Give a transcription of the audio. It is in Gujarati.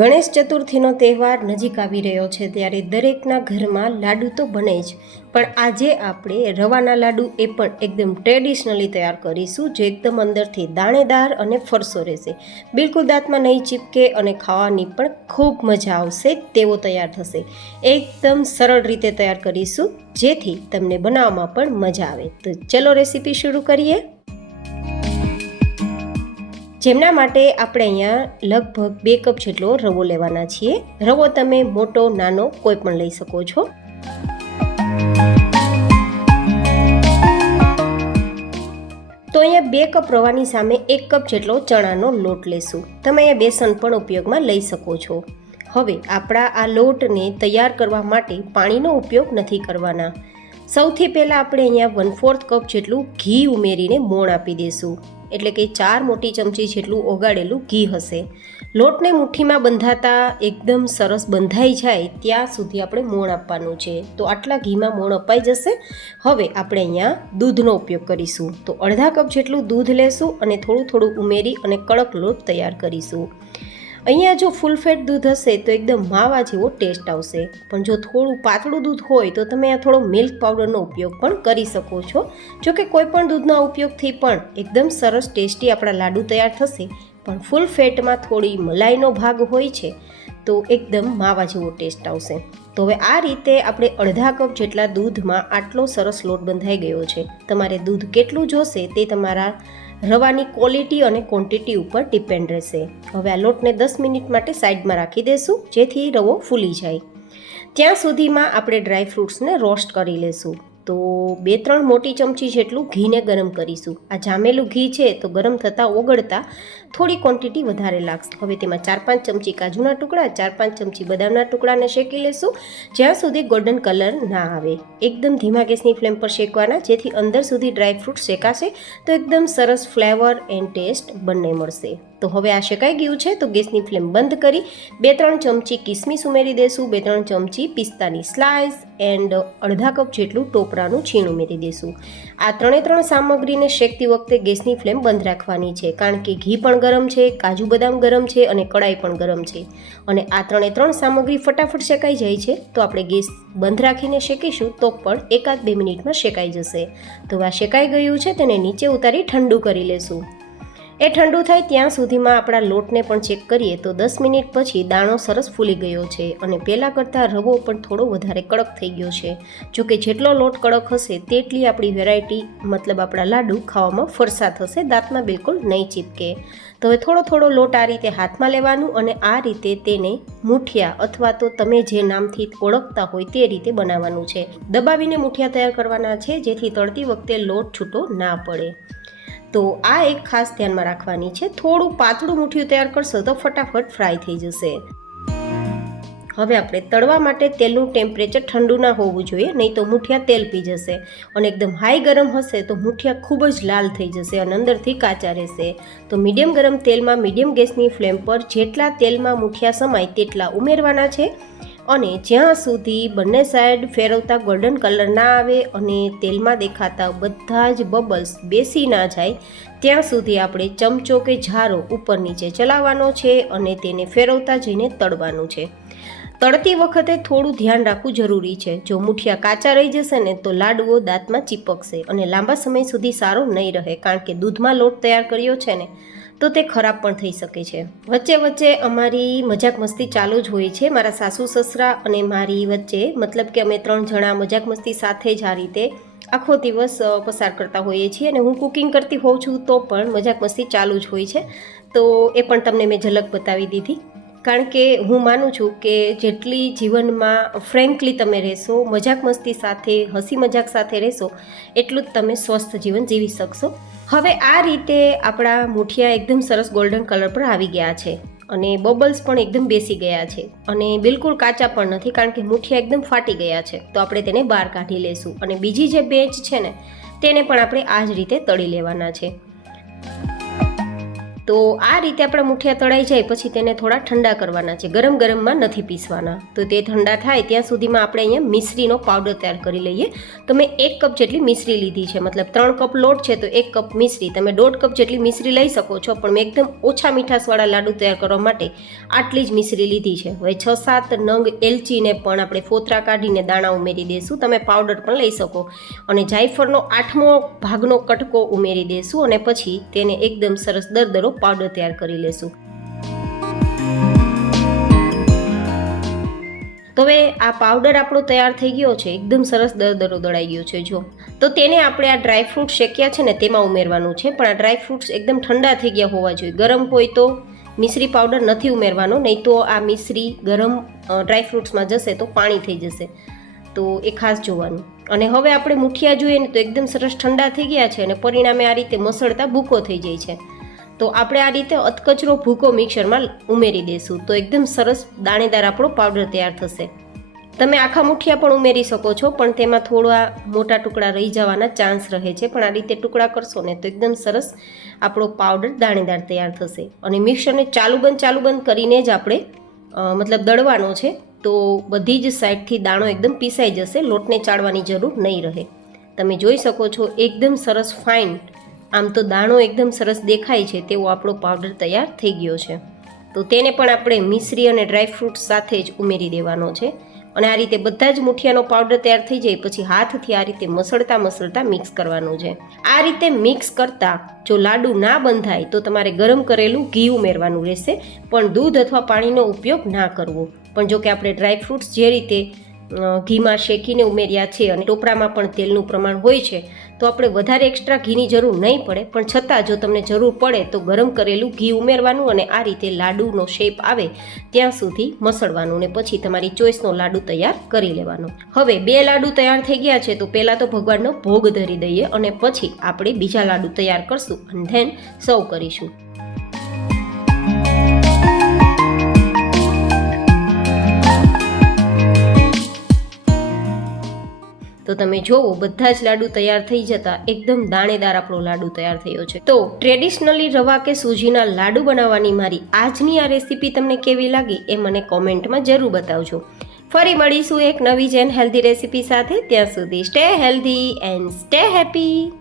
ગણેશ ચતુર્થીનો તહેવાર નજીક આવી રહ્યો છે ત્યારે દરેકના ઘરમાં લાડુ તો બને જ, પણ આજે આપણે રવાના લાડુ એ પણ એકદમ ટ્રેડિશનલી તૈયાર કરીશું, જે એકદમ અંદરથી દાણેદાર અને ફરસો રહેશે, બિલકુલ દાંતમાં નહીં ચીપકે અને ખાવાની પણ ખૂબ મજા આવશે તેવો તૈયાર થશે. એકદમ સરળ રીતે તૈયાર કરીશું જેથી તમને બનાવવામાં પણ મજા આવે. તો ચલો રેસીપી શરૂ કરીએ. જેમના માટે આપણે અહીંયા લગભગ 2 કપ જેટલો રવો લેવાના છીએ. રવો તમે મોટો નાનો કોઈ પણ લઈ શકો છો. તો અહીંયા 2 કપ રવાની સામે 1 કપ જેટલો ચણાનો લોટ લેશું. તમે અહીંયા બેસન પણ ઉપયોગમાં લઈ શકો છો. હવે આપણા આ લોટને તૈયાર કરવા માટે પાણીનો ઉપયોગ નથી કરવાના. સૌથી પહેલાં આપણે અહીંયા 1/4 કપ જેટલું ઘી ઉમેરીને મોણ આપી દઈશું, એટલે કે 4 મોટી ચમચી જેટલું ઓગાળેલું ઘી હશે. લોટને મુઠ્ઠીમાં બંધાતા એકદમ સરસ બંધાઈ જાય ત્યાં સુધી આપણે મોણ આપવાનું છે. તો આટલા ઘીમાં મોણ અપાઈ જશે. હવે આપણે અહીંયા દૂધનો ઉપયોગ કરીશું. તો અડધા કપ જેટલું દૂધ લેશું અને થોડું થોડું ઉમેરી અને કડક લોટ તૈયાર કરીશું. અહીંયા જો ફૂલ ફેટ દૂધ હશે તો એકદમ માવા જેવો ટેસ્ટ આવશે, પણ જો થોડું પાતળું દૂધ હોય તો તમે આ થોડો મિલ્ક પાવડરનો ઉપયોગ પણ કરી શકો છો. જો કે કોઈ પણ દૂધના ઉપયોગથી પણ એકદમ સરસ ટેસ્ટી આપણા લાડુ તૈયાર થશે, પણ ફૂલ ફેટમાં થોડી મલાઈનો ભાગ હોય છે તો એકદમ માવા જેવો ટેસ્ટ આવશે. તો હવે આ રીતે આપણે અડધા કપ જેટલા દૂધમાં આટલો સરસ લોટ બંધાઈ ગયો છે. તમારે દૂધ કેટલું જોશે તે તમારા રવાની ક્વોલિટી અને ક્વોન્ટિટી ઉપર ડિપેન્ડ રહેશે. હવે આ લોટને 10 મિનિટ માટે સાઈડમાં રાખી દઈશું જેથી રવો ફૂલી જાય. ત્યાં સુધીમાં આપણે ડ્રાયફ્રૂટ્સને રોસ્ટ કરી લઈશું. તો 2-3 મોટી ચમચી જેટલું ઘીને ગરમ કરીશું. આ જામેલું ઘી છે તો ગરમ થતાં ઓગળતા થોડી ક્વોન્ટિટી વધારે લાગશે. હવે તેમાં 4-5 ચમચી કાજુના ટુકડા, 4-5 ચમચી બદામના ટુકડાને શેકી લેશું જ્યાં સુધી ગોલ્ડન કલર ના આવે. એકદમ ધીમા ગેસની ફ્લેમ પર શેકવાના, જેથી અંદર સુધી ડ્રાયફ્રૂટ શેકાશે તો એકદમ સરસ ફ્લેવર એન્ડ ટેસ્ટ બંને મળશે. તો હવે આ શેકાઈ ગયું છે તો ગેસની ફ્લેમ બંધ કરી 2-3 ચમચી કિસમિસ ઉમેરી દઈશું, 2-3 ચમચી પિસ્તાની સ્લાઇસ એન્ડ અડધા કપ જેટલું ટોપરાનું છીણ ઉમેરી દઈશું. આ 3 સામગ્રીને શેકતી વખતે ગેસની ફ્લેમ બંધ રાખવાની છે, કારણ કે ઘી પણ ગરમ છે, કાજુ બદામ ગરમ છે અને કડાઈ પણ ગરમ છે. અને આ 3 સામગ્રી ફટાફટ શેકાઈ જાય છે તો આપણે ગેસ બંધ રાખીને શેકીશું તો પણ 1-2 મિનિટમાં શેકાઈ જશે. તો આ શેકાઈ ગયું છે તેને નીચે ઉતારી ઠંડુ કરી લેશું. એ ઠંડુ થાય ત્યાં સુધીમાં આપણા લોટને પણ ચેક કરીએ તો 10 મિનિટ પછી દાણો સરસ ફૂલી ગયો છે અને પહેલાં કરતાં રવો પણ થોડો વધારે કડક થઈ ગયો છે. જોકે જેટલો લોટ કડક હશે તેટલી આપણી વેરાયટી મતલબ આપણા લાડુ ખાવામાં ફરસા થશે, દાંતમાં બિલકુલ નહીં ચીપકે. તો હવે થોડો થોડો લોટ આ રીતે હાથમાં લેવાનું અને આ રીતે તેને મુઠિયા અથવા તો તમે જે નામથી ઓળખતા હોય તે રીતે બનાવવાનું છે. દબાવીને મુઠિયા તૈયાર કરવાના છે જેથી તળતી વખતે લોટ છૂટો ના પડે. તો આ એક ખાસ ધ્યાનમાં રાખવાની છે. થોડું પાતળું મુઠિયું તૈયાર કરશો તો ફટાફટ ફ્રાય થઈ જશે. હવે આપણે તળવા માટે તેલનું ટેમ્પરેચર ઠંડુ ના હોવું જોઈએ, નહીં તો મુઠિયા તેલ પી જશે. અને એકદમ હાઈ ગરમ હશે તો મુઠિયા ખૂબ જ લાલ થઈ જશે અને અંદરથી કાચા રહેશે. તો મીડિયમ ગરમ તેલમાં મીડિયમ ગેસની ફ્લેમ પર જેટલા તેલમાં મુઠિયા સમાય તેટલા ઉમેરવાના છે અને જ્યાં સુધી બંને સાઈડ ફેરવતા ગોલ્ડન કલર ના આવે અને તેલમાં દેખાતા બધા જ બબલ્સ બેસી ના જાય ત્યાં સુધી આપણે ચમચો કે ઝારો ઉપર નીચે ચલાવવાનો છે અને તેને ફેરવતા જઈને તળવાનું છે. તળતી વખતે થોડું ધ્યાન રાખવું જરૂરી છે. જો મુઠિયા કાચા રહી જશે ને તો લાડુઓ દાંતમાં ચીપકશે અને લાંબા સમય સુધી સારો નહીં રહે, કારણ કે દૂધમાં લોટ તૈયાર કર્યો છે ને તો તે ખરાબ પણ થઈ શકે છે. વચ્ચે વચ્ચે અમારી મજાક મસ્તી ચાલુ જ હોય છે, મારા સાસુ સસરા અને મારી વચ્ચે, મતલબ કે અમે 3 જણા મજાક મસ્તી સાથે જ આ રીતે આખો દિવસ પસાર કરતા હોઈએ છીએ. અને હું કુકિંગ કરતી હોઉં છું તો પણ મજાક મસ્તી ચાલુ જ હોય છે. તો એ પણ તમને મેં ઝલક બતાવી દીધી, કારણ કે હું માનું છું કે જેટલી જીવનમાં ફ્રેન્કલી તમે રહેશો, મજાક મસ્તી સાથે, હસી મજાક સાથે રહેશો એટલું જ તમે સ્વસ્થ જીવન જીવી શકશો. હવે આ રીતે આપણા મુઠિયા એકદમ સરસ ગોલ્ડન કલર પર આવી ગયા છે અને બબલ્સ પણ એકદમ બેસી ગયા છે અને બિલકુલ કાચા પણ નથી, કારણ કે મુઠિયા એકદમ ફાટી ગયા છે. તો આપણે તેને બહાર કાઢી લઈશું અને બીજી જે બેચ છે ને તેને પણ આપણે આ જ રીતે તળી લેવાના છે. તો આ રીતે આપણા મુઠિયા તળાઈ જાય પછી તેને થોડા ઠંડા કરવાના છે, ગરમ ગરમમાં નથી પીસવાના. તો તે ઠંડા થાય ત્યાં સુધીમાં આપણે અહીંયા મિશ્રીનો પાવડર તૈયાર કરી લઈએ. તો મેં 1 કપ જેટલી મિશ્રી લીધી છે, મતલબ 3 કપ લોટ છે તો 1 કપ મિશ્રી. તમે 1.5 કપ જેટલી મિશ્રી લઈ શકો છો, પણ મેં એકદમ ઓછા મીઠાશવાળા લાડુ તૈયાર કરવા માટે આટલી જ મિશ્રી લીધી છે. હવે 6-7 નંગ એલચીને પણ આપણે ફોતરા કાઢીને દાણા ઉમેરી દઈશું. તમે પાવડર પણ લઈ શકો. અને જાયફળનો 8મો ભાગનો કટકો ઉમેરી દઈશું અને પછી તેને એકદમ સરસ દરદરો પાવડર તૈયાર કરી લેશું. તો હવે આ પાવડર આપણો તૈયાર થઈ ગયો છે, એકદમ સરસ દરદરો દળાઈ ગયો છે. જો તો તેને આપણે આ ડ્રાયફ્રૂટ શેક્યા છે ને તેમાં ઉમેરવાનું છે, પણ આ ડ્રાયફ્રૂટ્સ એકદમ ઠંડા થઈ ગયા હોવા જોઈએ. ગરમ હોય તો મિશ્રી પાવડર નથી ઉમેરવાનો, નહીં તો આ મિશ્રી ગરમ ડ્રાયફ્રૂટ્સમાં જશે તો પાણી થઈ જશે. તો એ ખાસ જોવાનું. અને હવે આપણે મુઠિયા જોઈએ ને તો એકદમ સરસ ઠંડા થઈ ગયા છે અને પરિણામે આ રીતે મસળતા ભૂકો થઈ જાય છે. તો આપણે આ રીતે અધકચરો ભૂકો મિક્સરમાં ઉમેરી દઈશું તો એકદમ સરસ દાણેદાર આપણો પાવડર તૈયાર થશે. તમે આખા મુઠિયા પણ ઉમેરી શકો છો, પણ તેમાં થોડા મોટા ટુકડા રહી જવાના ચાન્સ રહે છે. પણ આ રીતે ટુકડા કરશો ને તો એકદમ સરસ આપણો પાવડર દાણેદાર તૈયાર થશે. અને મિક્સરને ચાલુ બંધ કરીને જ આપણે મતલબ દળવાનો છે. તો બધી જ સાઈડથી દાણો એકદમ પીસાઈ જશે, લોટને ચાળવાની જરૂર નહીં રહે. તમે જોઈ શકો છો એકદમ સરસ ફાઇન, આમ તો દાણો એકદમ સરસ દેખાય છે તેવો આપણો પાવડર તૈયાર થઈ ગયો છે. તો તેને પણ આપણે મિશ્રી અને ડ્રાયફ્રૂટ સાથે જ ઉમેરી દેવાનો છે. અને આ રીતે બધા જ મુઠિયાનો પાવડર તૈયાર થઈ જાય પછી હાથથી આ રીતે મસળતા મિક્સ કરવાનું છે. આ રીતે મિક્સ કરતાં જો લાડુ ના બંધાય તો તમારે ગરમ કરેલું ઘી ઉમેરવાનું રહેશે, પણ દૂધ અથવા પાણીનો ઉપયોગ ના કરવો. પણ જો કે આપણે ડ્રાયફ્રૂટ્સ જે રીતે ઘીમાં શેકીને ઉમેર્યા છે અને ટોપરામાં પણ તેલનું પ્રમાણ હોય છે તો આપણે વધારે એક્સ્ટ્રા ઘીની જરૂર નહીં પડે. પણ છતાં જો તમને જરૂર પડે તો ગરમ કરેલું ઘી ઉમેરવાનું અને આ રીતે લાડુનો શેપ આવે ત્યાં સુધી મસળવાનું ને પછી તમારી ચોઈસનો લાડુ તૈયાર કરી લેવાનો. હવે 2 લાડુ તૈયાર થઈ ગયા છે તો પહેલાં તો ભગવાનનો ભોગ ધરી દઈએ અને પછી આપણે બીજા લાડુ તૈયાર કરશું અને ધેન સર્વ કરીશું. તો તમે જોવો બધા જ લાડુ તૈયાર થઈ જતા એકદમ દાણેદાર આપણો લાડુ તૈયાર થયો છે. તો ટ્રેડિશનલી રવા કે સૂજીના લાડુ બનાવવાની મારી આજની આ રેસીપી તમને કેવી લાગી એ મને કોમેન્ટમાં જરૂર બતાવજો. ફરી મળીશું એક નવી જ એન્ડ હેલ્ધી રેસીપી સાથે. ત્યાં સુધી stay healthy and stay happy.